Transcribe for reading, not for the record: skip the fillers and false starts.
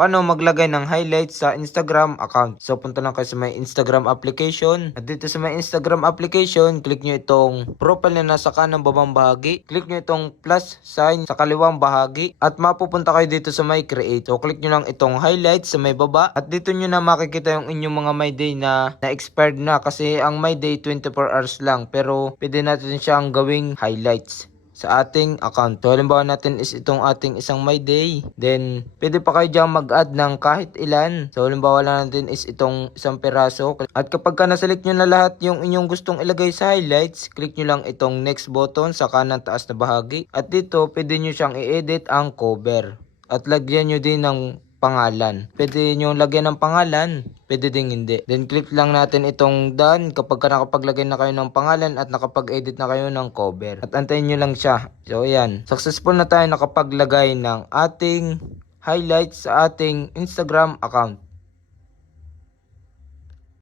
paano maglagay ng highlights sa Instagram account. So punta lang kayo sa may Instagram application. At dito sa may Instagram application, click nyo itong profile na nasa kanang babang bahagi. Click nyo itong plus sign sa kaliwang bahagi. At mapupunta kayo dito sa may create. So click nyo lang itong highlights sa may baba. At dito nyo na makikita yung inyong mga my day na expired na. Kasi ang my day 24 hours lang. Pero pwede natin siyang gawing highlights sa ating account. So, halimbawa natin is itong ating isang my day. Then, pwede pa kayo dyan mag-add ng kahit ilan. So, halimbawa lang natin is itong isang peraso. At kapag ka naselect nyo na lahat yung inyong gustong ilagay sa highlights, click nyo lang itong next button sa kanang taas na bahagi. At dito, pwede nyo siyang i-edit ang cover. At lagyan nyo din ng pangalan. Pwede nyo lagyan ng pangalan, pwede ding hindi. Then click lang natin itong done kapag nakapaglagay na kayo ng pangalan at nakapag-edit na kayo ng cover. At antayin nyo lang siya. So ayan, successful na tayo nakapaglagay ng ating highlights sa ating Instagram account.